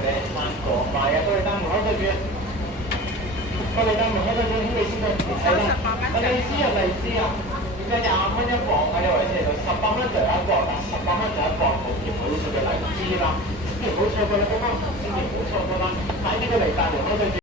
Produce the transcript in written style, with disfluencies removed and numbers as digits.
嘅餐果，買啊，佢哋單門口對住，佢哋單門口對住興利先生，係啦，荔枝啊，而家20蚊一磅喺呢位先嚟到，18蚊就有一個，但18蚊就一磅，好甜好食嘅荔枝啦，千祈唔好錯過啦，嗰個千祈唔好錯過啦，喺呢個嚟大門口對住。